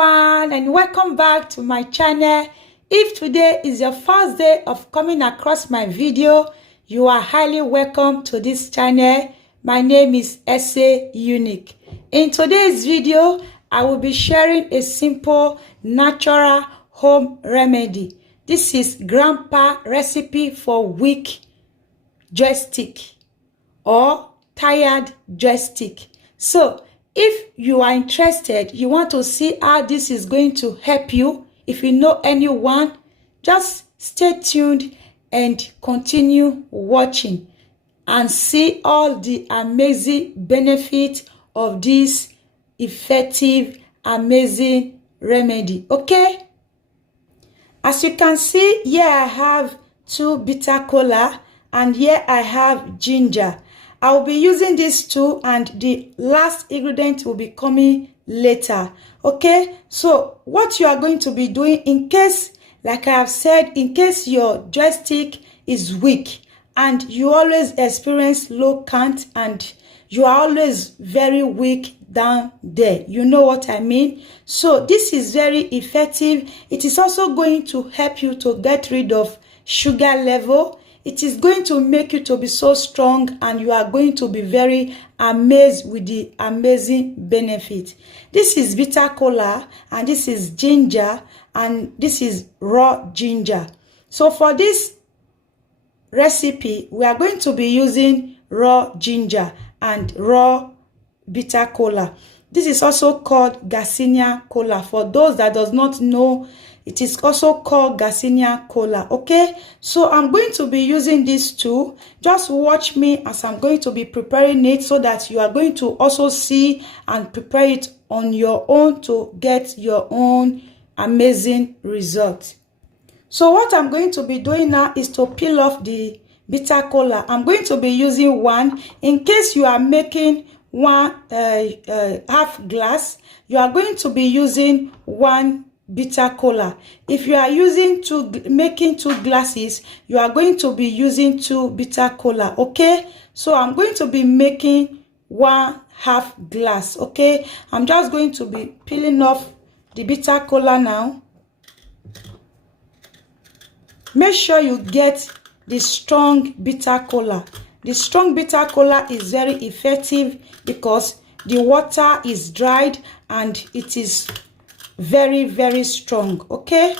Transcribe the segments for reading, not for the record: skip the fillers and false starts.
everyone, and welcome back to my channel. If today is your first day of coming across my video, you are highly welcome to this channel. My name is SA Unique. In today's video, I will be sharing a simple natural home remedy. This is grandpa recipe for weak joystick or tired joystick. So if you are interested, you want to see how this is going to help you, if you know anyone, just stay tuned and continue watching and see all the amazing benefits of this effective, amazing remedy. Okay? As you can see, here I have 2 bitter kola and here I have ginger. I will be using these 2 and the last ingredient will be coming later. Okay, so what you are going to be doing, in case, like I have said, in case your joystick is weak and you always experience low count and you are always very weak down there, you know what I mean? So this is very effective. It is also going to help you to get rid of sugar level. It is going to make you to be so strong and you are going to be very amazed with the amazing benefit. This is bitter kola and this is ginger and this is raw ginger. So for this recipe, we are going to be using raw ginger and raw bitter kola. This is also called Garcinia kola. For those that does not know, it is also called Garcinia kola. Okay, so I'm going to be using these 2. Just watch me as I'm going to be preparing it so that you are going to also see and prepare it on your own to get your own amazing result. So what I'm going to be doing now is to peel off the bitter kola. I'm going to be using 1. In case you are making 1 half glass, you are going to be using 1 bitter kola. If you are using making 2 glasses, you are going to be using 2 bitter kola. Okay, so I'm going to be making 1 half glass. Okay, I'm just going to be peeling off the bitter kola now. Make sure you get the strong bitter kola. The strong bitter kola is very effective because the water is dried and it is very, very strong. Okay,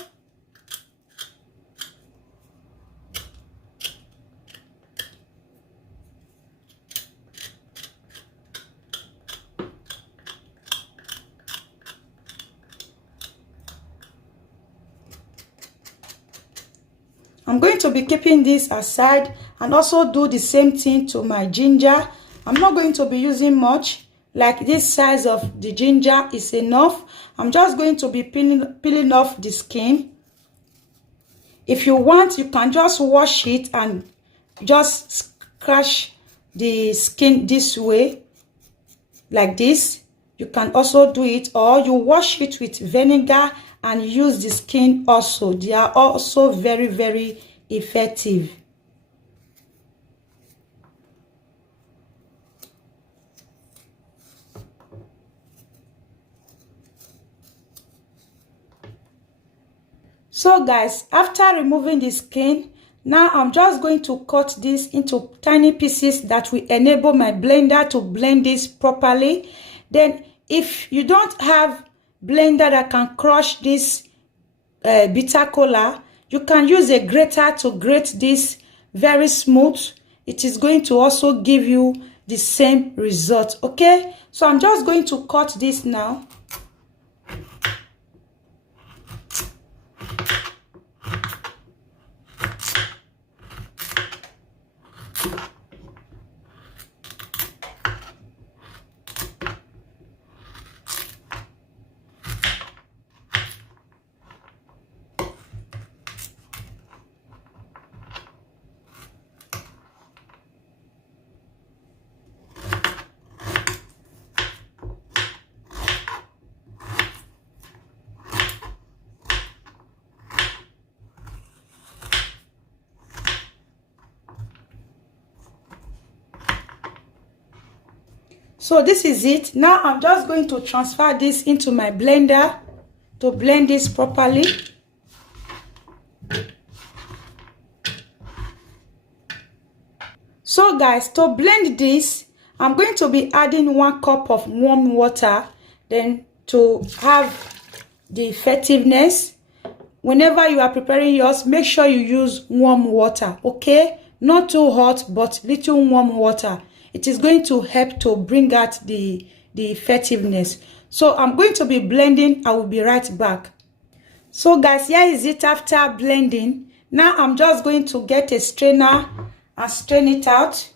I'm going to be keeping this aside and also do the same thing to my ginger. I'm not going to be using much. Like this size of the ginger is enough. I'm just going to be peeling off the skin. If you want, you can just wash it and just scratch the skin this way, like this. You can also do it, or you wash it with vinegar and use the skin also. They are also very, very effective. So guys, after removing the skin, now I'm just going to cut this into tiny pieces that will enable my blender to blend this properly. Then if you don't have blender that can crush this bitter kola, you can use a grater to grate this very smooth. It is going to also give you the same result. Okay, so I'm just going to cut this now. So this is it. Now I'm just going to transfer this into my blender. to blend this properly. So guys, to blend this, I'm going to be adding 1 cup of warm water, then to have the effectiveness. Whenever you are preparing yours, make sure you use warm water, okay? Not too hot, but little warm water. It is going to help to bring out the effectiveness. So I'm going to be blending. I will be right back. So guys, here is it after blending. Now I'm just going to get a strainer and strain it out.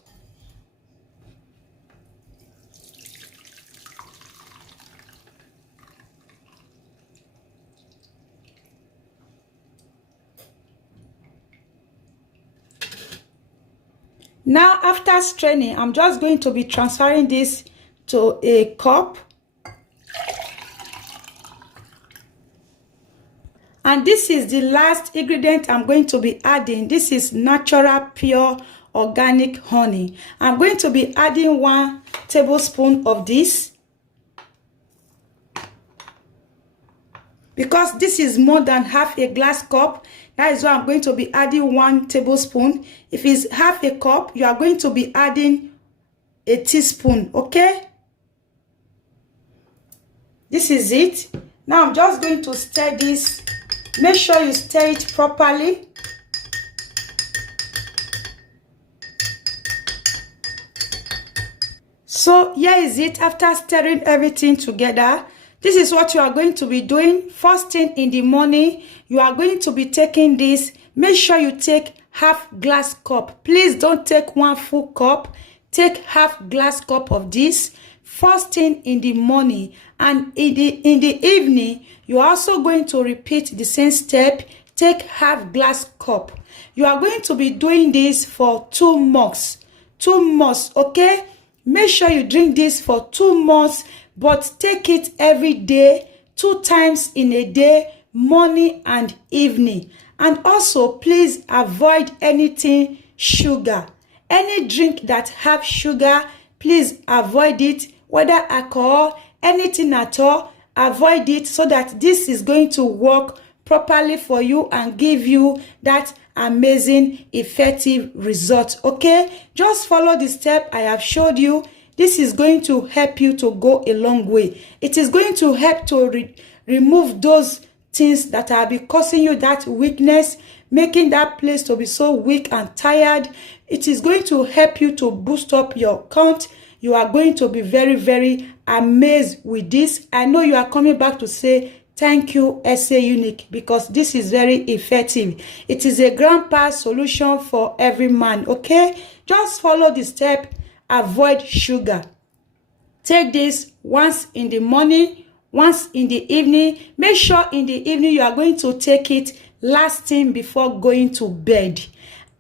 Now after straining, I'm just going to be transferring this to a cup. And this is the last ingredient I'm going to be adding. This is natural, pure, organic honey. I'm going to be adding 1 tablespoon of this. Because this is more than half a glass cup, that is why I'm going to be adding 1 tablespoon. If it's half a cup, you are going to be adding a teaspoon, okay? This is it. Now I'm just going to stir this. Make sure you stir it properly. So here is it after stirring everything together. This is what you are going to be doing. First thing in the morning, you are going to be taking this. Make sure you take half glass cup. Please don't take 1 full cup. Take half glass cup of this. First thing in the morning, and in the evening, you are also going to repeat the same step. Take half glass cup. You are going to be doing this for 2 months. 2 months, okay? Make sure you drink this for 2 months, but take it every day, 2 times in a day, morning and evening. And also, please avoid anything sugar. Any drink that have sugar, please avoid it. Whether alcohol, anything at all, avoid it, so that this is going to work properly for you and give you that amazing effective result, okay? Just follow the step I have showed you. This is going to help you to go a long way. It is going to help to remove those things that are be causing you that weakness, making that place to be so weak and tired. It is going to help you to boost up your count. You are going to be very, very amazed with this. I know you are coming back to say thank you, SA Unique, because this is very effective. It is a grandpa solution for every man, okay? Just follow the step. Avoid sugar. Take this once in the morning, once in the evening. Make sure in the evening you are going to take it last thing before going to bed.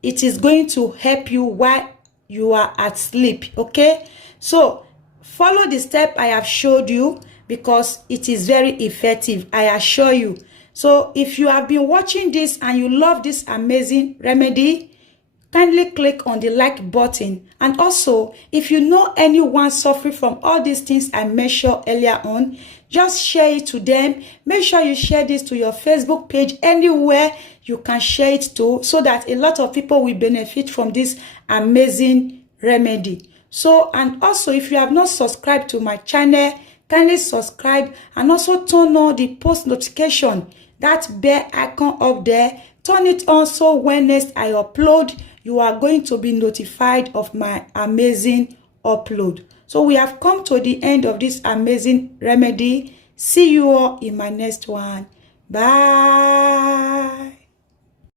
It is going to help you while you are at sleep, okay? So follow the step I have showed you, because it is very effective, I assure you. So if you have been watching this and you love this amazing remedy, kindly click on the like button. And also, if you know anyone suffering from all these things I mentioned earlier on, just share it to them. Make sure you share this to your Facebook page, anywhere you can share it to, so that a lot of people will benefit from this amazing remedy. So, and also, if you have not subscribed to my channel, kindly subscribe, and also turn on the post notification, that bell icon up there. Turn it on, so when next I upload, you are going to be notified of my amazing upload. So we have come to the end of this amazing remedy. See you all in my next one. Bye.